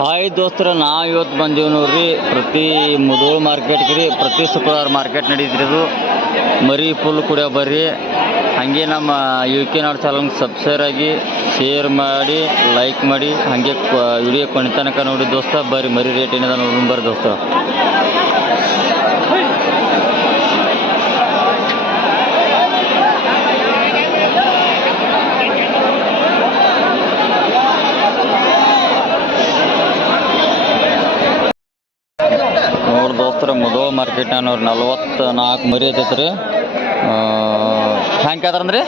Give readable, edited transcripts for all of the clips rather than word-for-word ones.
Hi ದೋಸ್ತರ, ನಾವು ಇವತ್ತು ಬಂದೀವಿ ನೋಡ್ರಿ. ಪ್ರತಿ ಮುಧೋಳ ಮಾರ್ಕೆಟ್ಗೆ ರೀ ಪ್ರತಿ ಶುಕ್ರವಾರ ಮಾರ್ಕೆಟ್ ನಡೀತ್ರಿ. ಇದು ಮರಿ ಫುಲ್ ಕುಡಿಯೋ ಬರ್ರಿ. ಹಾಗೆ ನಮ್ಮ UK ನಾಡು ಚಾನಲ್ಗೆ ಸಬ್ಸ್ಕ್ರೈಬ್ ಆಗಿ, ಶೇರ್ ಮಾಡಿ, ಲೈಕ್ ಮಾಡಿ, ಹಾಗೆ ವಿಡಿಯೋ ಕೊನೆ ತನಕ ನೋಡಿ ದೋಸ್ತ. ಬರ್ರಿ ಮರಿ ರೇಟ್ ಏನಿದೆ ನೋಡಿ ಬರ್ರಿ ದೋಸ್ತ. ನೋಡಿ ದೋಸ್ತರ, ಮುಧೋಳ ಮಾರ್ಕೆಟ್ ಅವ್ರು 44 ಮರಿ ಐತೈತೆ ರೀ. ಹ್ಯಾಂಗೆ ಕೇಳ್ತಾರಂದ್ರಿ?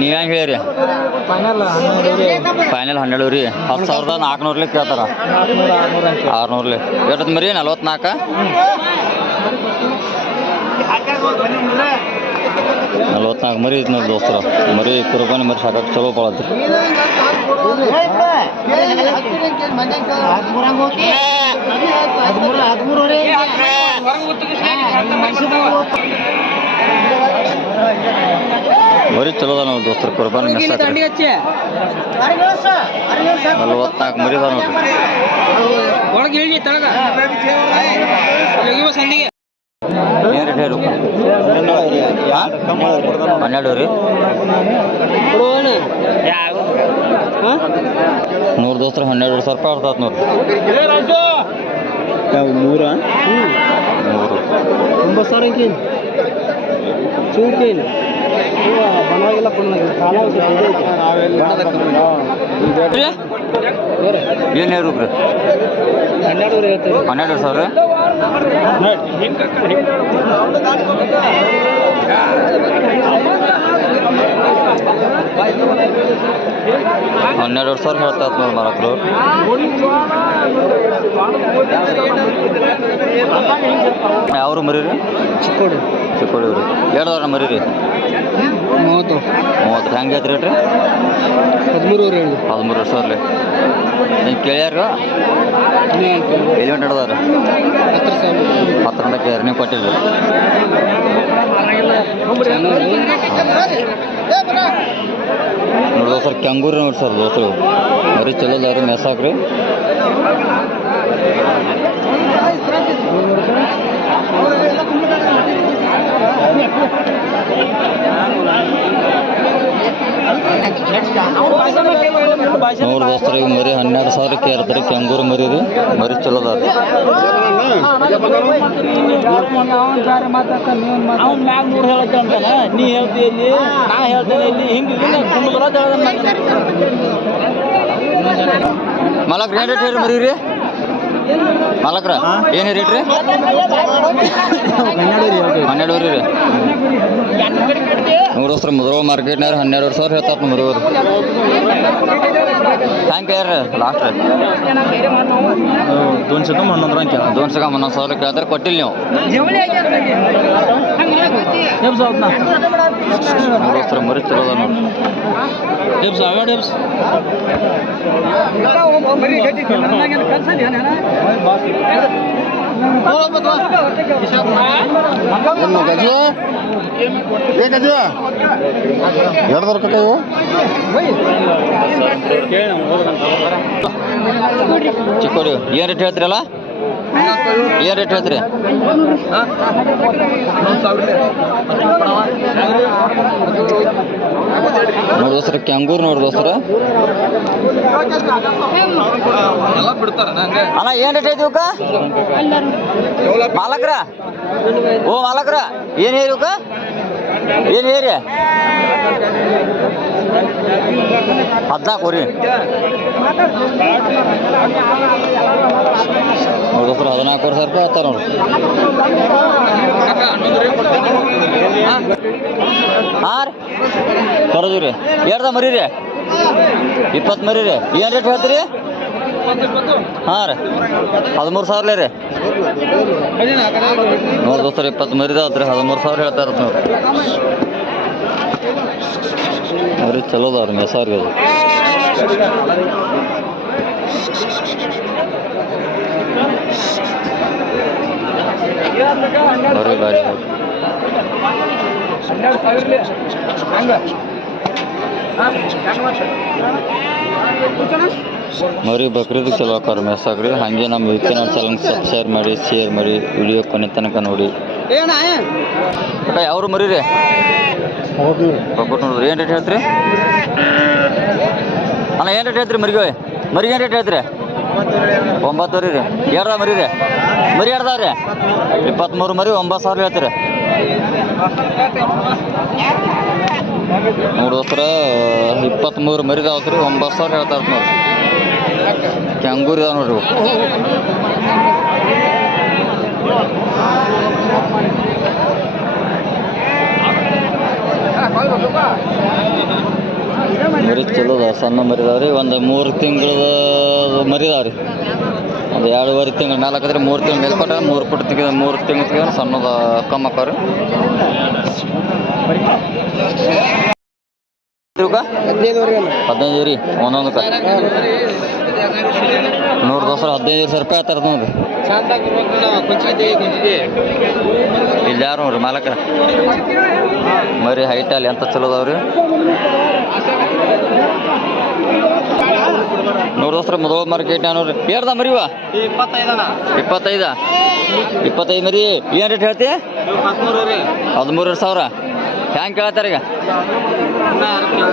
ನೀವು ಹೆಂಗೆ ಹೇಳಿರಿ? ಫೈನಲ್ 12 ರೀ. 10,400 ಕೇಳ್ತಾರ. 600 ಎಷ್ಟು ಮರಿ? 44. 44 ಮರಿ ಐತೆ ನೋಡಿ ದೋಸ್ತರ. ಮರಿ ಕುರ್ಬಾನಿ ಮರಿ ಸಾಕಾಗಿ ಚಲೋ ಪಳತ್ರಿ. ಮರಿ ಚಲೋ ಅದ ನೋಡಿ ದೋಸ್ತರ. ಕುರ್ಬಾನಿ ಮೆಸ್ 44 ಮರಿ ಅದ ನೋಡ್ರಿ. ಏನು ರೇಟ್ ಹೇಳು? 12 ರೀ. ನೂರು ದೋಸ್ತರ 12,000 ರೂಪಾಯಿ ಆಗ್ತದೆ ನೋಡ್ರಿ. 9,000 ಚೂಕೇನು ಬನವಾಗಿಲ್ಲ ಕಾಲ ಏನು ಹೇಳಿ ರೂಪಾಯಿ? 12,000. $12,000 ಹೇಳ್ತಾ ನೋಡಿ ಮಾಲಕರು. ಯಾವ್ರು ಮರಿ ರೀ? ಚಿಕ್ಕೋಡಿ ರೀ. $2,000 ಮರಿ ರೀ. 30 ಹೆಂಗೆ ಐತೆ ರೇಟ್ ರೀ? 13,000 ರೀ. ನೀವು ಕೇಳ್ಯಾರ? ಎಲಿಮೆಂಟ್ ಹಿಡ್ದಾರ 10 ಕೇಳ್ಯಾರ, ನೀವು ಕೊಟ್ಟಿಲ್ಲ. ನೋಡಿ ದೋಸ್ತರ, ಕೆಂಗೂರಿ ನೋಡಿ ಸರ್ ದೋಸ್ತರು. ಮರಿ ಚಲೋ ಅದ ರೀ, ಮೆಸಾಕ್ರಿ. ನೋಡಿ ದೋಸ್ತರ, ಈಗ ಮರಿ 12,000 ಕೇಳ್ತಾರೆ. ಕೆಂಗೂರು ಮರಿ ರೀ. ಮರಿ ಚಲೋ ಅದ ರೀ. ಮಾಲಕ್ರ ಏನು ರೇಟ್ ಹೇಳಿ ಮರಿ ರೀ? ಮಾಲಕ್ರ ಏನು ರೇಟ್ ರೀ? 12 ರೀ. ನೋಡಿ ದೋಸ್ತರ, ಮುಧೋಳ ಮಾರ್ಕೆಟ್ನಾಗ 12,000 ಹೇಳ್ತಾರೆ ಮರಿವರು. ಹ್ಯಾಂಗೆ ಕೇಳ್ರಿ ಲಾಸ್ಟ್ ರೀ? 2,11,000 ಕೇಳ್ತಾರೆ. ಕೊಟ್ಟಿಲ್ಲ ನೀವು? ದೋಸ್ತರ, ಮರಿ ಚಲೋ ಅದ ನೋಡಿ. ಚಿಕ್ಕೋಡಿ ಏನು ರೇಟ್ ಹೇಳ್ತೀರಲ್ಲ? ಏನು ರೇಟ್ ಹೇಳ್ತೀರಿ? ನೋಡಿ ದೋಸ್ತರ, ಕೆಂಗೂರು ನೋಡಿ ದೋಸ್ತರ. ಅಣ್ಣ ಏನು ರೇಟ್ ಐತಿ ಇವಕ್ಕ? ಮಾಲಕ್ರ ಮಾಲಕ್ರ ಏನು ಹೇರಿ ಇವಕ್ಕ? ಏನು ಹೇರಿ? 14 ರೀ. ನೋಡಿ ದೋಸ್ತರ, 14,000 ರೂಪಾಯಿ ಆಗ್ತಾರ ನೋಡ್ರಿ. ಹಾಂ ರೀ, ಕೊಡೋದು ರೀ. ಎರಡು ಮರಿ ರೀ? 20 ಮರಿ ರೀ. ಏನು ರೇಟ್ ಹೇಳ್ತೀರಿ? ಹಾಂ ರೀ, 13,000 ರೀ. ನೋಡಿ ದೋಸ್ತರ, 20 ಮರಿದ ಆತ್ರಿ. 13,000 ಹೇಳ್ತಾ ಇರತ್ತೆ ನೋಡ್ರಿ. ಮರಿ ಚಲೋ ಅದಾವ ರೀ, ಮೆಸಾರ್ಗೆ ಅದು. ಬರೀ ಬಾರಿ ಮರಿ ಬಕ್ರೀದ್ ಚಲೋ ಆಕಾರ ಮೆಸಾಕ್ರಿ. ಹಾಗೆ ನಮ್ಮ ಯೂಟ್ಯೂಬ್ ಚಾನಲ್ ಸಬ್ಸ್ಕ್ರೈಬ್ ಮಾಡಿ, ಶೇರ್ ಮಾಡಿ, ವಿಡಿಯೋ ಕೊನೆ ತನಕ ನೋಡಿ. ಅಕ್ಕ ಯಾವ್ರು ಮರಿ ರೀ? ಬಕ್ಕೊಟ್ ನೋಡಿದ್ರಿ. ಏನು ರೇಟ್ ಹೇಳ್ತೀರಿ ಅಣ್ಣ? ಏನು ರೇಟ್ ಹೇಳ್ತೀರಿ ಮರಿಗೆ? ಮರಿಗೆ ಏನು ರೇಟ್ ಹೇಳ್ತೀರಿ? 9 ರೀ. ಎರಡ ಮರಿ ರೀ? ಮರಿ ಎರಡ್ದಾವ ರೀ? 23 ಮರಿ 9,000 ಹೇಳ್ತೀರಿ ನೋಡೋಸ್ರ. 23 ಮರಿದಾವತ್ತು ರೀ, 9,000 ಹೇಳ್ತಾರೆ ನೋಡ್ರಿ. ಕ್ಯಾಂಗೂರ್ ಇದಾವೆ ನೋಡ್ರಿ. ಮರಿ ಚಲೋ ಅದಾವ, ಸಣ್ಣ ಮರಿದಾವ್ರಿ. ಒಂದು 3 ತಿಂಗಳದ ಮರಿದಾವ್ರಿ. ಒಂದು 2.5 ತಿಂಗಳು ಮೇಲೆ ಹಾಕಿದ್ರೆ 3 ತಿಂಗಳು ಮೇಲ್ಪಟ್ಟ 3 ಪುಟ್ ತೆಗೆದ 3 ತಿಂಗಳು ತೆಗೆದ್ರೆ ಸಣ್ಣದ ಕಮ್ಮಿ ಹಾಕವ್ರಿ. 15 ರೀ ಒಂದೊಂದಕ್ಕೆ. ನೋಡ್ರಿ ದೋಸ್ರ 15,000 ರೂಪಾಯಿ ಆತಾರ ನೋಡ್ರಿ. ಇಲ್ಲಿ ಯಾರು ನೋಡ್ರಿ ಮಾಲಕ ಮರಿ ಹೈಟ್ ಅಲ್ಲಿ ಎಂತ ಚಲೋ ಅದಾವ್ರಿ. ನೋಡಿ ದೋಸ್ರ ಮುಧೋಳ ಮಾರ್ಕೆಟ್ ನೋಡ್ರಿ. ಏರ್ದ ಮರಿವ 25 ಮರಿ. ಏನು ರೇಟ್ ಹೇಳ್ತಿ? 13,000. ಹ್ಯಾಂಗೆ ಕೇಳತ್ತಾರ ಈಗ?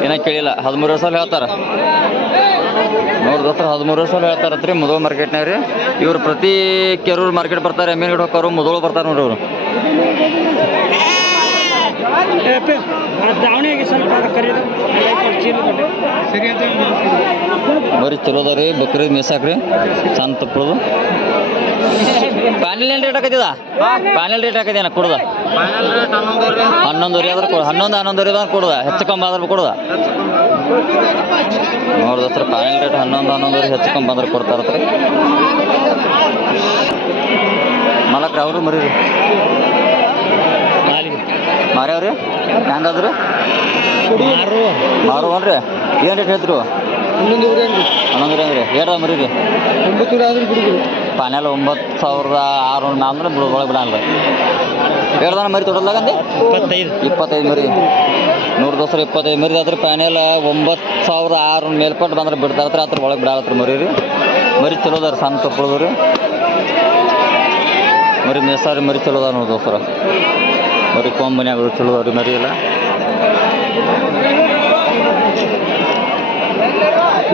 ಏನೋ ಕೇಳಿಲ್ಲ. 13,000 ಹೇಳ್ತಾರ ನೋಡಿ ದೋಸ್ತರ. 13,000 ಹೇಳ್ತಾರತ್ರಿ ಮುಧೋಳ ಮಾರ್ಕೆಟ್ನಾಗ ರೀ. ಇವ್ರು ಪ್ರತಿ ಕೆರೂರು ಮಾರ್ಕೆಟ್ ಬರ್ತಾರೆ, ಮೀನುಗಡೆ ಹೋಗೋರು ಮುಧೋಳ ಬರ್ತಾರೆ ನೋಡ್ರಿ ಇವರು. ಬರೀ ಚಲೋ ಅದ ರೀ. ಬಕ್ರೀದ್ ಮೇಸಾಕ್ರಿ ಸಣ್ಣ ತಪ್ಪದು. ಪ್ಯಾನೆಲ್ ಏನು ರೇಟ್ ಹಾಕತ್ತಿದ? ಪ್ಯಾನೆಲ್ ರೇಟ್ ಹಾಕಿದೇನ ಕೊಡ್ದ? 11 ಆದ್ರೆ ಕೊಡ. 11 ಕೊಡ್ದ. ಹೆಚ್ಚು ಕಮ್ಮಿ ಆದ್ರೆ ಕೊಡ್ದ. ನೋಡ್ದತ್ರ ಪ್ಯಾನೆಲ್ ರೇಟ್ 11 ಹೆಚ್ಚು ಕಮ್ಮಿ ಬಂದ್ರೆ ಕೊಡ್ತಾರತ್ರಿ. ಮಲಕ್ರಿ ಅವರು ಮರಿ ರೀ ಮಾರ್ಯಾವ್ರಿ. ಹೆಂಗಾದ್ರಿ ಮಾರುವನ್ರಿ? ಏನು ರೇಟ್ ಹೇಳ್ತೀರಿ? 11 ರೀ. ಏರ್ದ ಮರಿ ರೀ? 9 ಪ್ಯಾನೆಲ್ 9,600 ಮ್ಯಾಲ ಒಳಗೆ ಬಿಡಲ್ಲ. ಏರ್ದಾನ ಮರಿ ತೊಡಲ್ದಾಗಂದಿ 25 ಮರಿ. ನೋಡ್ರಿ ದೋಸ್ರ 25 ಮರಿ ಆದ್ರೆ ಪ್ಯಾನೆಲ್ 9,600 ಮೇಲ್ಪಟ್ಟು ಬಂದ್ರೆ ಬಿಡ್ತಾರತ್ರಿ. ಅದ್ರ ಒಳಗೆ ಬಿಡಾಲತ್ರಿ ಮರಿ ರೀ. ಮರಿ ಚಲೋ ಅದಾರ, ಸಣ್ಣ ತಪ್ಪಳದು ರೀ. ಮರಿ ಮೇಸಾರಿ ಮರಿ ಚಲೋ ಅದ ನೋಡಿ ದೋಸ್ರ. ಮರಿ ಕೊಂಬನ್ಯಾಗ ಚಲೋ ಅದ ರೀ ಮರಿ ಎಲ್ಲ.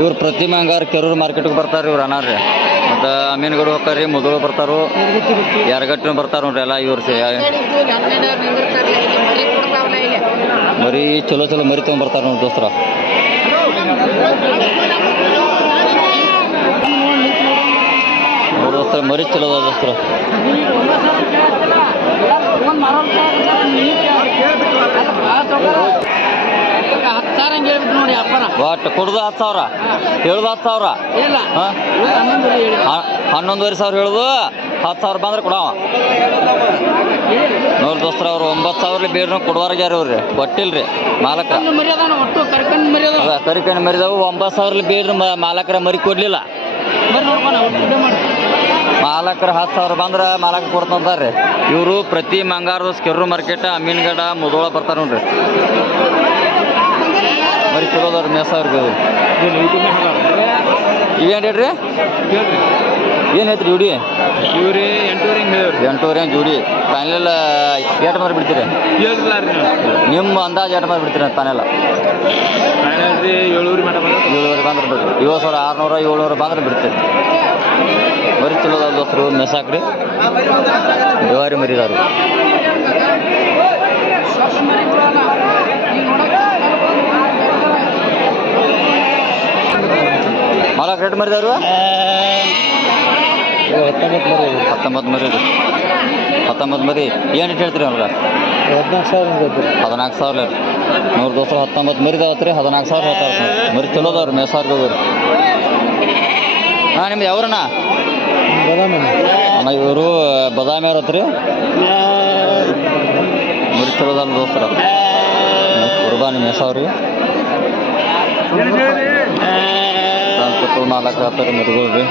ಇವ್ರು ಪ್ರತಿ ಮಂಗಾರ ಕೆರೂರು ಮಾರ್ಕೆಟ್ಗೆ ಬರ್ತಾರೆ ಇವ್ರು ಅನಾರ್ರಿ. ಮತ್ತು ಮೀನುಗಡೆ ಹೋಗ್ತಾರೆ, ಮುಧೋಳ ಬರ್ತಾರೋ, ಯಾರಗಟ್ಟಿನ ಬರ್ತಾರೆ ನೋಡ್ರಿ ಎಲ್ಲ ಇವ್ರು. ಮರಿ ಚಲೋ ಮರಿ ತೊಗೊಂಡ್ಬರ್ತಾರೆ ನೋಡಿ ದೋಸ್ತರ. ನೋಡಿ ದೋಸ್ತರ ಮರಿ ಚಲೋ ಅದ ದೋಸ್ತರ. ಒಟ್ಟು ಕೊಡುದು 10,000, ಹೇಳುದು 10,000. 11,500 ಹೇಳುದು. 10,000 ಬಂದ್ರೆ ಕೊಡವ. ನೋಡಿ ದೋಸ್ತರ ಅವ್ರು 9,000 ಬೇರೆ ಕೊಡುವಾರ್ಗೆ ಯಾರು ಇವ್ರಿ ಕೊಟ್ಟಿಲ್ರಿ ಮಾಲಕ್ರ. ಕರಿಕಣ್ಣು ಮರಿದವು 9,000 ಬೇಡ್ರಿ ಮಾಲಕ್ರ ಮರಿ ಕೊಡ್ಲಿಲ್ಲ. ಮಾಲಕ್ರ 10,000 ಬಂದ್ರೆ ಮಾಲಕ ಕೊಡ್ತಂತಾರ್ರಿ. ಇವರು ಪ್ರತಿ ಮಂಗಾರದ ಕೆರೂರು ಮಾರ್ಕೆಟ್, ಅಮೀನ್ಗಡ, ಮುಧೋಳ ಬರ್ತಾರೆ ನೋಡ್ರಿ. ಮರಿ ಚಲೋ ಅದಾವ್ರಿ ಮೇಸಾವ್ರಿಗೆ. ಇವೇನು ರೇಟ್ ರೀ? ಏನು ಐತ್ರಿ ಜೋಡಿ? ಇವ್ರಿ 8,500 ಜೋಡಿ. ಪ್ಯಾನೆಲ್ ಎಷ್ಟು ಮಾರಿ ಬಿಡ್ತೀರಿ? ನಿಮ್ಮ ಅಂದಾಜು ಎಷ್ಟು ಮಾರಿ ಬಿಡ್ತೀರಿ ಪ್ಯಾನೆಲ್? 7,000 ಬಂದ್ರೆ ಬಿಡ್ರಿ. 7,600 700 ಬಂದ್ರೆ ಬಿಡ್ತೀರಿ. ಮರಿ ಚಲೋ ಅದಾವ ದೋಸ್ತರು ಮೇಸಾಕ್ರಿ. ದೇವಾರಿ ಮರಿ ಇದಾವ್ರಿ. ಮಾಲಕ್ ರೇಟ್ ಮರಿದವ್ರು 19 ಮರಿ ರೀ. 19 ಮರಿ ಏನು ರೇಟ್ ಹೇಳ್ತೀರಿ ಅವ್ರ? 14,000 ರೀ. ನೋಡಿ ದೋಸ್ತರ 19 ಮರಿದಾವತ್ತು ರೀ. 14,000 ಹೇಳ್ತಾರೆ. ಮರಿ ಚಲೋ ಅದಾವ್ರಿ ಮೇಸಾರ್ಗೆ ಹೋಗ್ರಿ. ಹಾಂ ನಿಮ್ದು ಯಾವ್ರಣ್ಣ? ಅಣ್ಣ ಇವರು ಬದಾಮಿ ಅವ್ರ ಹತ್ರಿ. ಮರಿ ಚಲೋ ಅದಾರ ದೋಸ್ತರ. ಕುರ್ಬಾನಿ ಮೇಸಾವ್ರಿ. ಮಾಲಕ್ ಹಾಕ್ತಾರೆ ಮರಿಗಳು ರೀ.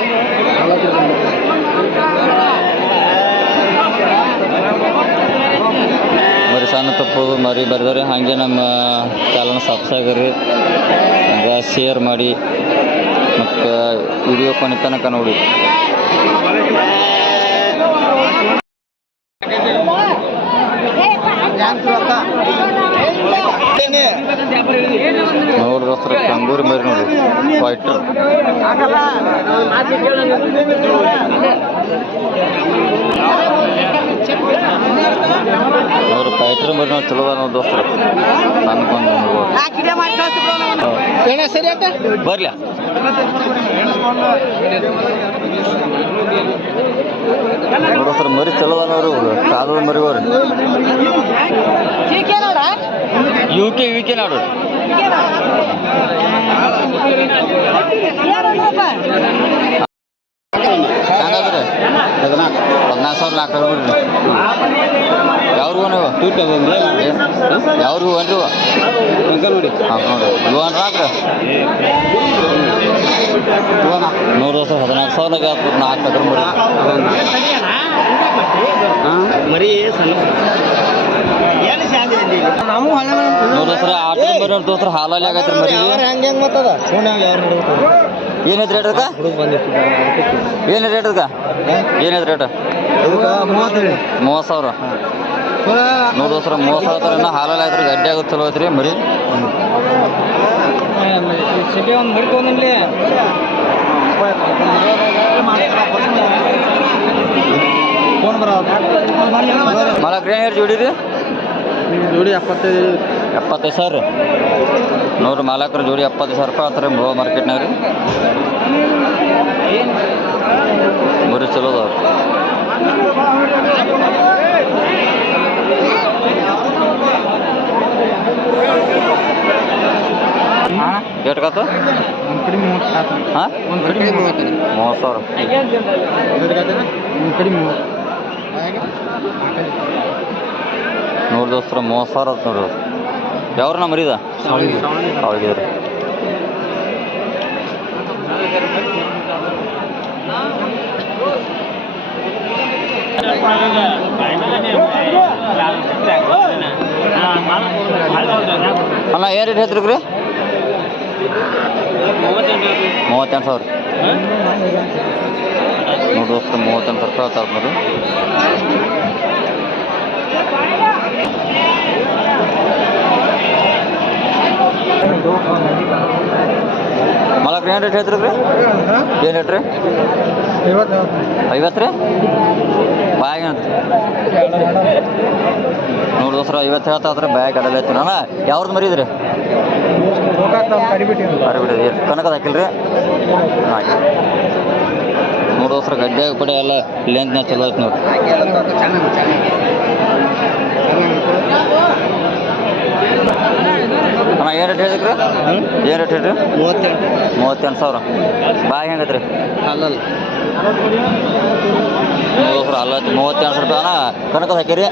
ಮರಿ ಸಣ್ಣ ತಪ್ಪೋದು ಮರಿ ಬರ್ದಾರೆ. ಹಾಗೆ ನಮ್ಮ ಚಾನಲ್ ಸಬ್ಸ್ಕ್ರೈಬ್ ರೀ, ಶೇರ್ ಮಾಡಿ. ಮತ್ತು ವಿಡಿಯೋ ಕೊನೆ ತನಕ ನೋಡಿ. ನೋಡಿ ದೋಸ್ತರ ಕಂಗೂರಿ ಮರಿ ನೋಡಿ ಫೈಟರ್. ಅವ್ರು ಫೈಟರ್ ಮರಿ ನೋಡಿ ಚಲೋ ಅದ ನೋಡಿ ದೋಸ್ತರ. ಸಣ್ಣಕೊಂದು ಬರ್ಲಿ ನೋಡೋಸ್ರ ಮರಿ ಚಲೋ ಅದ ನೋಡ್ರಿ ಕಾಲದ ಮರಿ ಅವ್ರಿ. ಯು ಕೆ ನಾಡು ಹೆಂಗಾದ್ರಿ 14,000 ನಾಲ್ಕು ಬಿಡ್ರಿ. ಯಾವ್ರಿಗೂ ನೀವು ಯಾವ್ರಿಗೂ ಅನ್ರಿ ನೋಡಿ ಹಾಂ ನೋಡಿರಿ ಇವು ಅನ್ರಿ ಹಾಕ್ರಿ ನೋಡ್ರಿ ಸರ್ 14,000 ಆಗ್ತದೆ 4 ಎಕರೆ ಮರಿ ನೋಡ್ರಿ ಸರ್ ಆಟ ಮರಿ ತೋಸ್ರ ಹಾಲಲ್ಲಿ ಆಗತ್ರಿ ಮರಿ. ಏನೈತೆ ರೇಟ್ ಅದಕ್ಕೆ ಏನು ರೇಟ್ ಅದಕ್ಕೆ ಏನೈತೆ ರೇಟ್ 30,000 ನೋಡ್ರಿ ಸರ್ 30,000 ಹಾಲಲ್ಲಿ ಆಯ್ತು ರೀ ಗಡ್ಡೆ ಆಗುತ್ತೆ ಚಲೋ ಐತ್ರಿ ಮರಿ. ಒಂದು ಮರಿ ತೊಗೊಂಡ್ಲಿ ಮಾಲಕ್ರಿ ಏನು ಜೋಡಿ ರೀ ಜೋಡಿ 75,000 ನೋಡ್ರಿ ಮಾಲಕ್ರ ಜೋಡಿ 70,000 ರೂಪಾಯಿ ಆತ್ರಿ ಬ್ರೋ ಮಾರ್ಕೆಟ್ನಾಗ ರೀ. ಮರಿ ಚಲೋ ಅದಾವ್ರಿ. ಎಷ್ಟಾಗತ್ತು ಹಾಂ 30,000 ನೋಡಿ ದೋಸ್ತರ 30,000 ಆಯ್ತು ನೋಡ್ರಿ. ಯಾವ್ರ ನಾ ಮರಿದ ಅವಳಿಗಿದ್ರಿ ಅಣ್ಣ ಏನು ರೇಟ್ ಹೇಳ್ತೀರಿ ರೀ 38,000 ನೋಡಿ ದೋಸ್ತರ 38,000 ರೂಪಾಯಿ ಆಯ್ತು ನೋಡಿ. ಮಾಲಕ್ರಿ ಏನು ರೇಟ್ ಹೇಳ್ತೀರಿ ರೀ ಏನು ರೇಟ್ ರೀ 50 ರೀ ಬಾಯಾಗ ನೋಡಿ ದೋಸ್ರ 50 ಹೇಳ್ತಾದ್ರೆ ಬ್ಯಾಗ್ ಅಡಲ್ಲ ಐತಿ ಅಣ್ಣ. ಯಾವ್ದು ಮರಿದ್ರಿ ಕರಿಬಿಟ್ಟಿದ್ರಿ ಕನಕದ ಹಾಕಿಲ್ರಿ ಹಾಕಿ ನೋಡಿ ದೋಸ್ರ ಗಡ್ಡೆ ಪಡೆ ಎಲ್ಲ ಲೆಂತ್ನ ಚಲೋ ಐತಿ ನೋಡಿ. ಅಣ್ಣ ಏನು ರೇಟ್ ಹೇಳಿದ್ರಿ ಏನು ರೇಟ್ ಹೇಳ್ರಿ 38,000 ಬಾಯ್ ಹೆಂಗೈತ್ರಿ ಅಲ್ಲಲ್ಲ ದೋಸ್ರ ಅಲ್ಲ 38,000 ರೂಪಾಯಿ ಅಣ್ಣ. ಕನಕದ ಹಾಕಿರಿ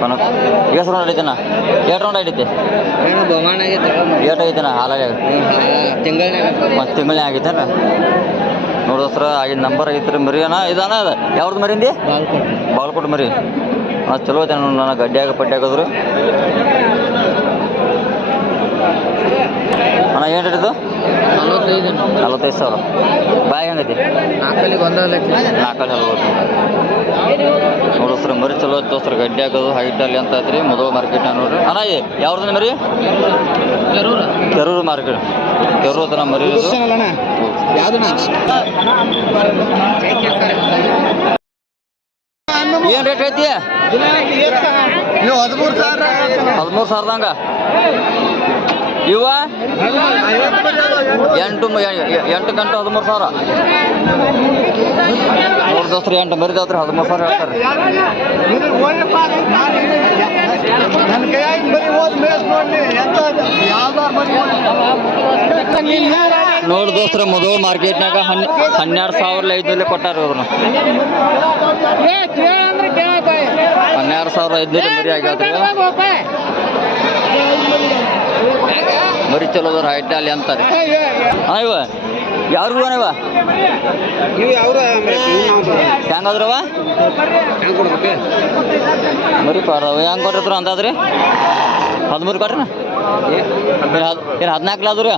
ಕನಕ ಎಷ್ಟು ರೌಂಡ್ ಹಿಡಿತೇನ ಎಷ್ಟು ರೌಂಡ್ ಹಿಡಿತೆ ಏಟ್ ಆಗೈತೆನ ಹಾಲಾಗ ಒಂದು ತಿಂಗಳೇ ಆಗೈತೇನ ನೋಡಿ ದೋಸ್ರ ಆಗಿನ ನಂಬರ್ ಆಗೈತ್ರಿ ಮರಿ ಅಣ್ಣ. ಇದಣ್ಣ ಅದು ಯಾವ್ದು ಮರಿಂದಿ ಬಾಲ್ಕೋಟ್ ಮರಿ ಅದು ಚಲೋ ಐತೆ ನನ್ನ ಗಡ್ಡ್ಯಾಗ ಪಡ್ಡ್ಯಾಗದ್ರು ಅಣ್ಣ ಏನು ರೇಟ್ ಇದು 45,000 ಬಾಯ್ ಹೆಂಗೈತಿ 4 ನೋಡಿ ಸರ್ ಮರಿ ಚಲೋ ಐತೆ ದೋಸ್ತರ ಗಡ್ಡೆ ಹಾಕೋದು ಹೈಟಲ್ಲಿ ಅಂತ ಐತ್ರಿ ಮೊದಲು ಮಾರ್ಕೆಟ್ ನೋಡ್ರಿ. ಅಣ್ಣ ಯಾವ್ದು ಮರಿ ಕೆರೂರು ಮಾರ್ಕೆಟ್ ಕೆರೂರು ತನ ಮರಿ ಏನು ರೇಟ್ ಐತಿ 13,000 ಇವ 8 ಗಂಟೆ 13,000 ನೋಡಿ ದೋಸ್ತ್ರಿ 8 ಮರಿದಾವ್ರಿ 13,000 ಹೇಳ್ತಾರೆ. ನೋಡಿ ದೋಸ್ತ್ರ ಮೊದಲು ಮಾರ್ಕೆಟ್ನಾಗ 12,500 ಕೊಟ್ಟಾರ ಅವ್ರನ್ನ 12,500 ಮರಿ ಆಗ್ಯಾವ್ರಿ. ಮರಿ ಚಲೋದ್ರ ಹೈಟ್ ಅಲ್ಲಿ ಅಂತಾರೆ. ಹಾಂ ಇವ ಯಾವ್ರಿಗೂ ಇವ ಹೆಂಗಾದ್ರವ ಮರಿ ಪಾಡವ ಹೆಂಗೆ ಕೊಟ್ಟಿದ್ರು ಅಂದಾದ್ರಿ 13 ಕೊಟ್ರಿ ಏನು 14 ಆದ್ರಿ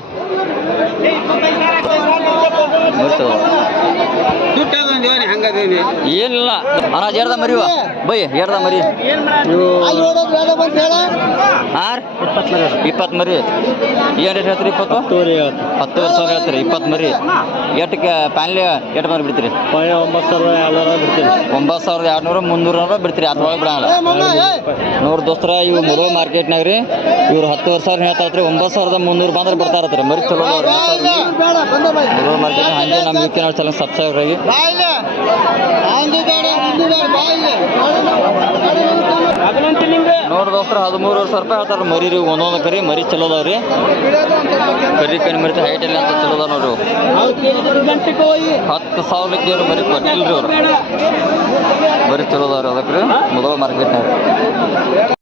ಮರಿ ಚಲೋ ದುಡ್ಡು ಜೋಡಿ ಹಂಗದೇನಿ ಏನಿಲ್ಲ ಅಣ್ಣ ಏರ್ದ ಮರಿವ ಬೈ ಏರ್ದ ಮರಿ ಹಾಂ 20 ಮರಿ ಏನು ರೇಟ್ ಹೇಳ್ತೀರಿ 20 10 ಸಾವಿರ ಹೇಳ್ತೀರಿ 20 ಮರಿ ಎಷ್ಟಕ್ಕೆ ಪ್ಯಾನ್ಲಿ ಎಷ್ಟು ಮರಿ ಬಿಡ್ತೀರಿ 9,200 300 ಬಿಡ್ತೀರಿ ಅದ್ರೊಳಗೆ ಬಿಡಂಗಿಲ್ಲ ನೋಡ್ರಿ ದೋಸ್ತರ ಇವು ಮುರುಳು ಮಾರ್ಕೆಟ್ನಾಗ ರೀ ಇವ್ರು 10,000 ಹೇಳ್ತಾರ್ರಿ 9,300 ಬಂದ್ರೆ ಬರ್ತಾರತ್ರಿ ಮರಿ ಚಲೋ ಅದಾವ್ರಿ ಮುರುಳು ಮಾರ್ಕೆಟ್ ಹಾಗೆ ನಮ್ಮ ಯೂಕೆ ನಾವು ಚಲೋ ಸಬ್ಸ್ಕ್ರೈಬರ್ ಆಗಿ ನೋಡ್ರಿ ದೋಸ್ತರ 13,000 ರೂಪಾಯಿ ಹೇಳ್ತಾರೆ ಮರಿ ರೀ ಒಂದೊಂದು ಕರಿ ಮರಿ ಚಲೋ ಅದಾವ್ರಿ ಕರಿ ಕರಿ ಮರಿ ಹೈಟ್ ಇಲ್ಲ ಅಂತ ಚಲೋ ಅದಾವ ನೋಡ್ರಿ 10,000ಕ್ಕೆ ಇವ್ರು ಮರಿ ಕೊಟ್ಟಿಲ್ರಿ ಅವ್ರು ಬರೀ ಚಲೋ ಅದಾವ್ರಿ ಅದಕ್ಕೆ ರೀ ಮುರುಳು ಮಾರ್ಕೆಟ್ನಾಗ